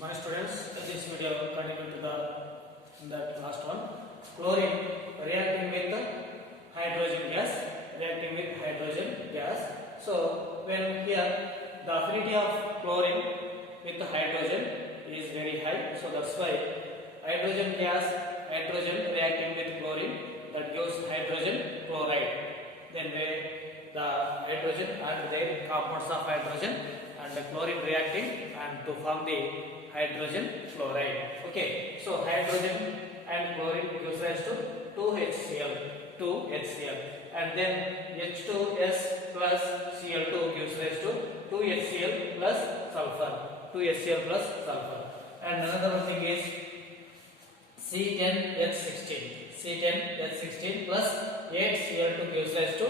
My students, this video continue to the last one. Chlorine reacting with hydrogen gas, reacting with hydrogen gas. So when here the affinity of chlorine with the hydrogen is very high, so that's why hydrogen gas, hydrogen reacting with chlorine, that gives hydrogen chloride. Then the hydrogen and their compounds of hydrogen and the chlorine reacting and to form the hydrogen chloride. Okay, so hydrogen and chlorine gives rise to 2HCl, and then H2S plus Cl2 gives rise to 2HCl plus sulfur. And another thing is C10H16 plus 8Cl2 gives rise to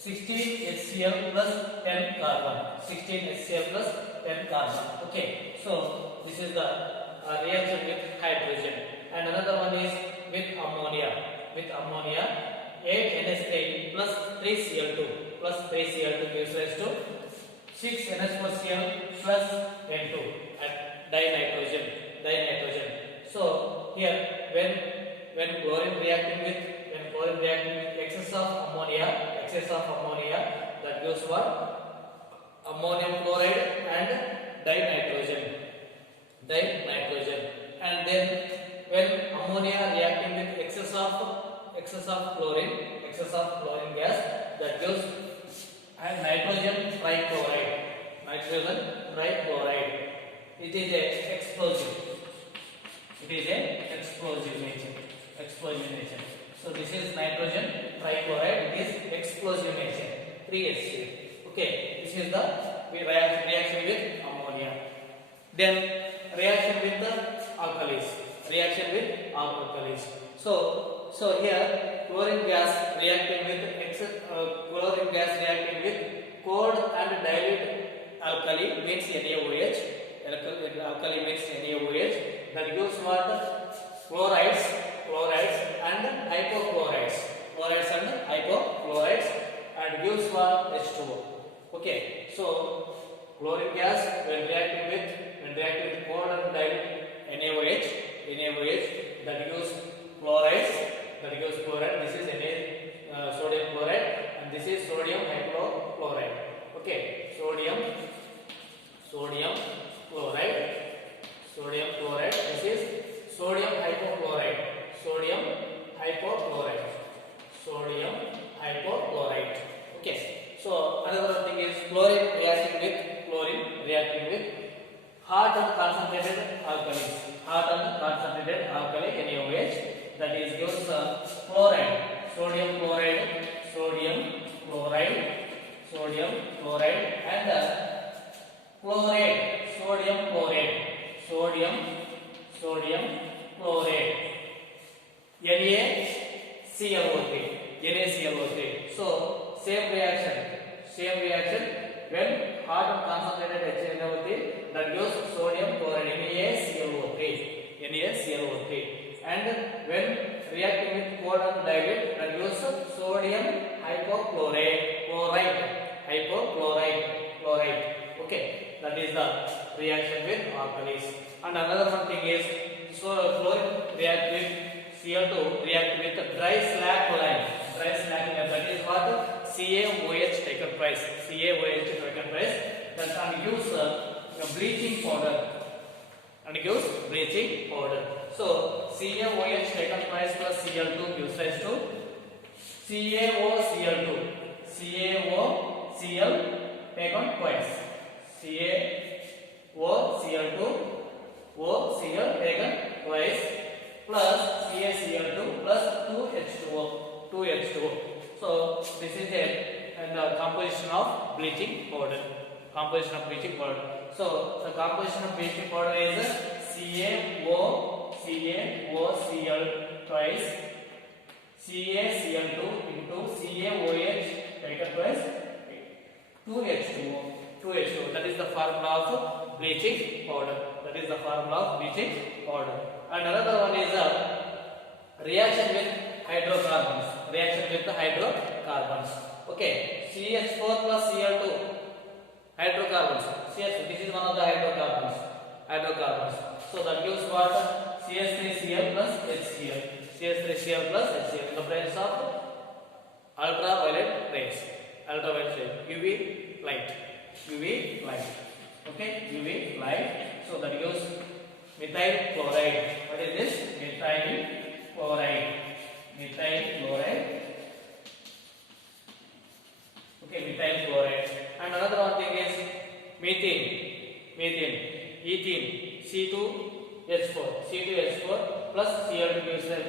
16HCl plus 10 carbon. 16HCl plus 10 carbon. Okay, so this is the reaction with hydrogen. And another one is with ammonia. 8NH3 plus 3Cl2 gives rise to 6NH4Cl plus N2 at dinitrogen. So here when chlorine reacting with excess of ammonia, that gives what? Ammonium chloride and dinitrogen. And then when ammonia reacting with excess of chlorine gas, that gives nitrogen trichloride. It is a explosive nature. So this is nitrogen trichloride. It is explosive nature. 3HCl. Okay, this is the reaction with ammonia. Then reaction with the alkalis. So here chlorine gas reacting with cold and dilute alkali means NaOH. Alkali means NaOH. That gives what? Chlorides and hypochlorites, and gives what? H2O. Okay, so chlorine gas when reacting with cold and dilute NaOH, that gives chlorides, This is sodium chloride, and this is sodium hypochlorite. Okay, sodium chloride. This is sodium hypochlorite. Okay, so another thing is chlorine reacting with hot and concentrated alkali NaOH, that is gives chloride, sodium chloride, and chloride, sodium chloride, NaClO3. So same reaction when hot and concentrated HNO3, that gives sodium chloride, NaClO3, and when reacting with cold and dilute, that gives sodium hypochlorite. Okay, that is the reaction with alkalis. And another one thing is, so chlorine react with Cl2 react with dry slack line. That is what? CaOH taken price. That and gives bleaching powder. So CaOH taken price plus Cl2 gives rise to CaOCl2. CaOCl taken twice. CaOCl taken twice plus CaCl2 plus 2H2O. So this is the composition of bleaching powder. So the composition of bleaching powder is CaOCl twice, CaCl2 into CaOH taken twice, 2H2O. That is the formula of bleaching powder. And another one is reaction with hydrocarbons. Okay, CH4 plus Cl2 hydrocarbons. CH, this is one of the hydrocarbons. hydrocarbons. So that gives what? CH3Cl plus HCl. CH3Cl plus HCl in the presence of ultraviolet rays. Ultraviolet rays. UV light. UV light. Okay, UV light. So that gives methyl chloride. What is this? Methyl chloride. Methyl chloride. Okay, methyl chloride. And another one thing is methane. Methane. Ethene. C2H4. C2H4 plus Cl2 gives them.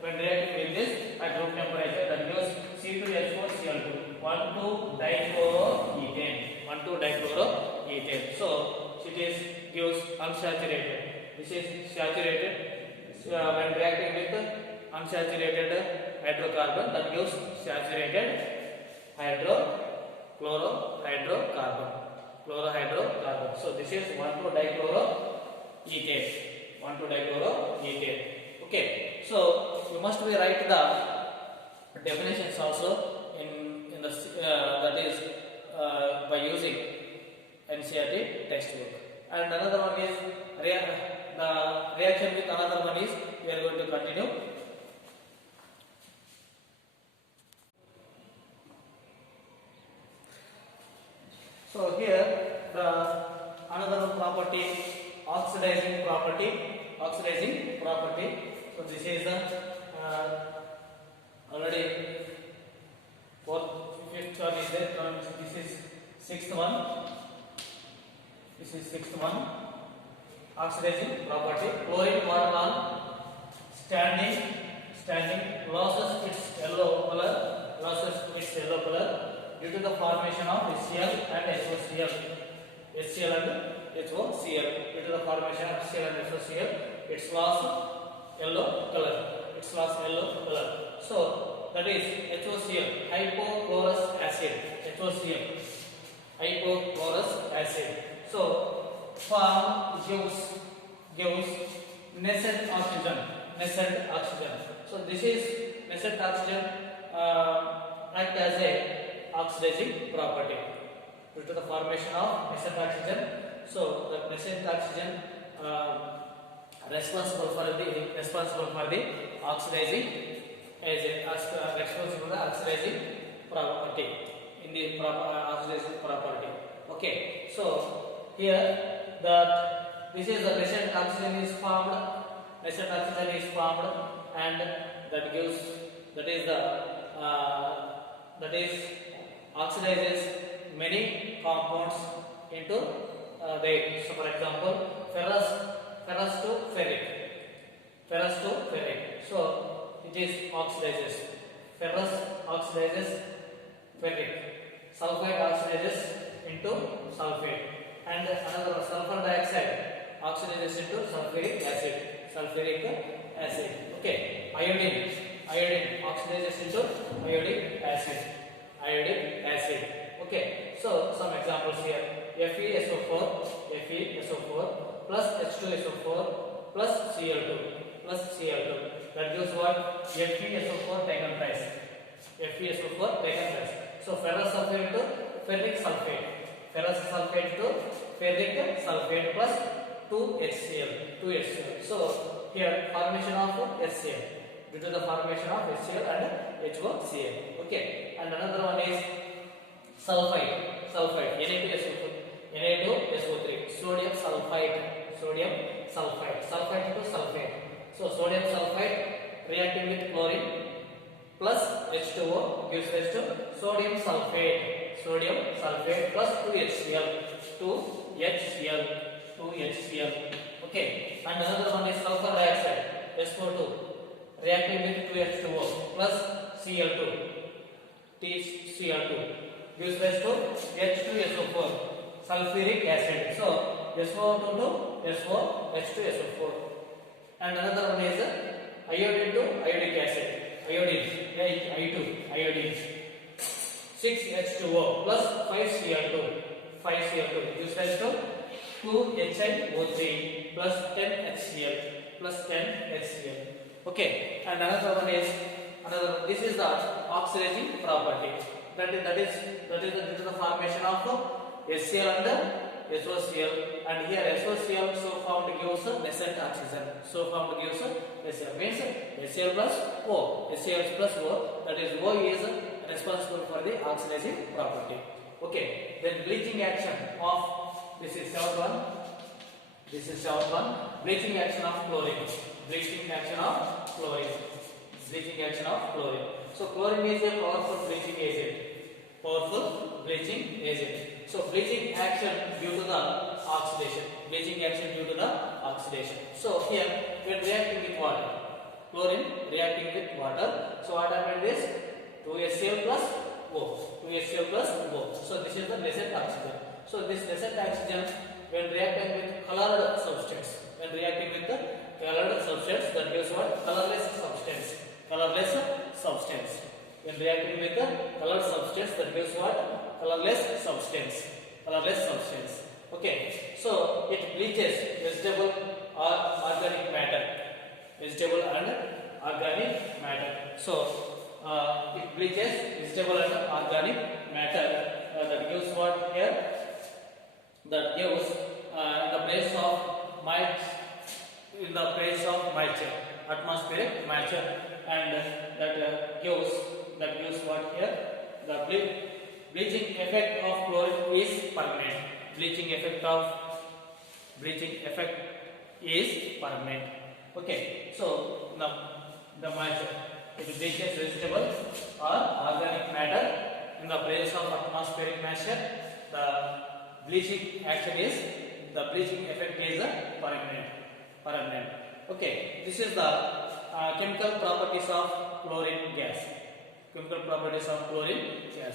When reacting with this at room temperature, that gives C2H4 Cl2. 1,2-dichloroethane. 1,2-dichloroethane. So it is gives unsaturated. This is saturated. When reacting with unsaturated hydrocarbon, that gives saturated chlorohydrocarbon. Chlorohydrocarbon. So this is 1,2-dichloroethane. 1,2-dichloroethane. Okay. So you must be write the definitions also in the that is by using NCERT textbook. And another one is the reaction with another one is we are going to continue. So here the another property, oxidizing property. Oxidizing property. So this is the already fourth, fifth one is there. This is sixth one. This is sixth one. Oxidizing property. Chlorine water on standing loses its yellow color due to the formation of HCl and HOCl. HCl and HOCl. Due to the formation of HCl and HOCl, it's lost yellow color. So that is HOCl, hypochlorous acid. HOCl, hypochlorous acid. So form gives nascent oxygen. So this is nascent oxygen act as a oxidizing property due to the formation of nascent oxygen. So the nascent oxygen responsible for the oxidizing agent, responsible for the oxidizing property in the oxidizing property. Okay, so here that this is the nascent oxygen is formed, and that gives that is oxidizes many compounds into there. So for example, ferrous to ferric. So it is oxidizes. Ferrous oxidizes ferric. Sulfide oxidizes into sulfate. And another sulfur dioxide oxidizes into sulfuric acid. Okay. Iodine oxidizes into iodic acid. Okay. So some examples here. FeSO4 plus H2SO4 plus Cl2. That gives what? FeSO4 taken twice. So ferrous sulfate to ferric sulfate. Ferrous sulfate to ferric sulfate plus 2HCl. So here formation of HCl due to the formation of HCl and HOCl. Okay. And another one is sulfide. Na2SO3. Sodium sulfide. Sulfide to sulfate. So sodium sulfide reacting with chlorine plus H2O gives rise to sodium sulfate plus 2HCl. Okay. And another one is sulfur dioxide, SO2, reacting with 2H2O plus Cl2, TCl2 gives rise to H2SO4, sulfuric acid. So SO2 to SO, H2SO4. And another one is iodine to iodic acid, iodine 6H2O plus 5Cl2 gives rise to 2HNO3 plus 10HCl. Okay. And another one is this is the oxidizing property. That is due to the formation of HCl and SOCl, and here SOCl so formed gives nascent oxygen. So formed gives HCl, means HCl plus O. HCl plus O, that is O is responsible for the oxidizing property. Okay, then bleaching action of, this is seventh one. This is seventh one. Bleaching action of chlorine. Bleaching action of chlorine. Bleaching action of chlorine. So chlorine is a powerful bleaching agent. Powerful bleaching agent. So bleaching action due to the oxidation. Bleaching action due to the oxidation. So here we are reacting with water. Chlorine reacting with water. So what happened is 2HCl plus O. 2HCl plus O. So this is the nascent oxygen. So this nascent oxygen, when reacting with colored substance, when reacting with the colored substance, that gives what? Colorless substance. Colorless substance. When reacting with the colored substance, that gives what? Colorless substance. Colorless substance. Okay. So it bleaches vegetable or organic matter. Vegetable and organic matter. So it bleaches vegetable and organic matter. That gives what here? That gives in the place of moisture, atmospheric moisture, and that gives what here? The bleaching effect of chlorine is permanent. Bleaching effect is permanent. Okay, so the moisture, it bleaches vegetable or organic matter in the place of atmospheric moisture. The bleaching effect is permanent. Okay, this is the chemical properties of chlorine gas. Chemical properties of chlorine gas.